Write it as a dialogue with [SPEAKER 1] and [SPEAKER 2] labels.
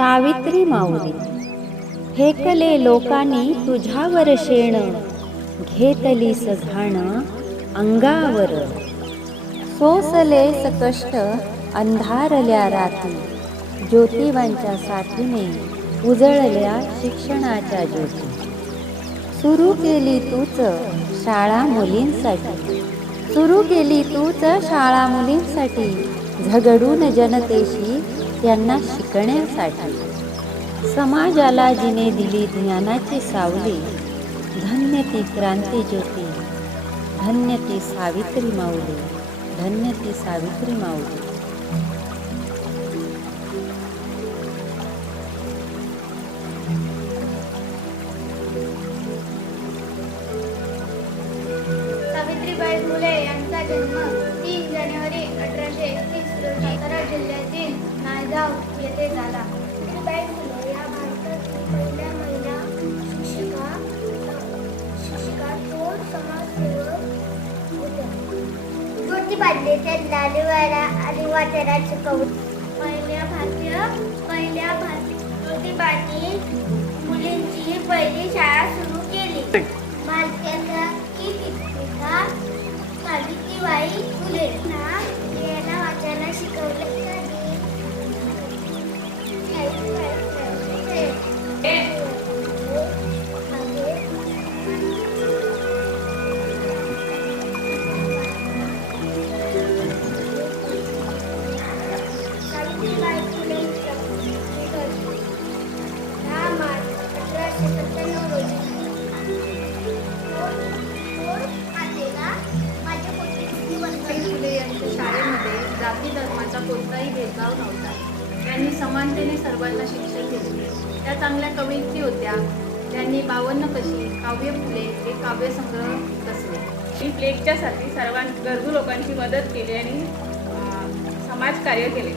[SPEAKER 1] सावित्री माऊली. फेकले लोकांनी तुझ्यावर शेण घेतली सघाण अंगावर. सोसले सकष्ट अंधारल्या रात्री ज्योतिबांच्या साथीने उजळल्या शिक्षणाच्या ज्योती. सुरू केली तूच शाळा मुलींसाठी सुरू केली तूच शाळा मुलींसाठी झगडून जनतेशी त्यांना शिकण्यासाठी. समाजाला जिने दिली ज्ञानाची सावली धन्य ती क्रांती ज्योती धन्य ती सावित्री माऊली धन्य ती सावित्री माऊली.
[SPEAKER 2] सावित्रीबाई फुले यांचा जन्म तीन जानेवारी अठराशे एकतीस रोजी सातारा जिल्ह्यातील नायगाव येथे झाला. सावित्रीबाई फुले या भारतातील पहिल्या महिला शिक्षिका शिक्षिका थोर समाजसेवक होत्या. ज्योतिबांनी त्यांना लिहायला आणि वाचायला शिकवले पहिल्या भारतीय पहिल्या भारतीय ज्योतिबांनी मुलींची पहिली शाळा सुरू केली. भारताचा की शिक्षिका सावित्रीबाई เละ
[SPEAKER 3] นะ जाती धर्माचा कोणताही भेदभाव नव्हता. त्यांनी समानतेने सर्वांना शिक्षण दिले. त्या चांगल्या कवयित्री होत्या. त्यांनी बावन्न कशी काव्य फुले हे काव्यसंग्रह रचले
[SPEAKER 4] ही प्लेगच्यासाठी सर्वां गरजू लोकांची मदत केली आणि समाजकार्य केले.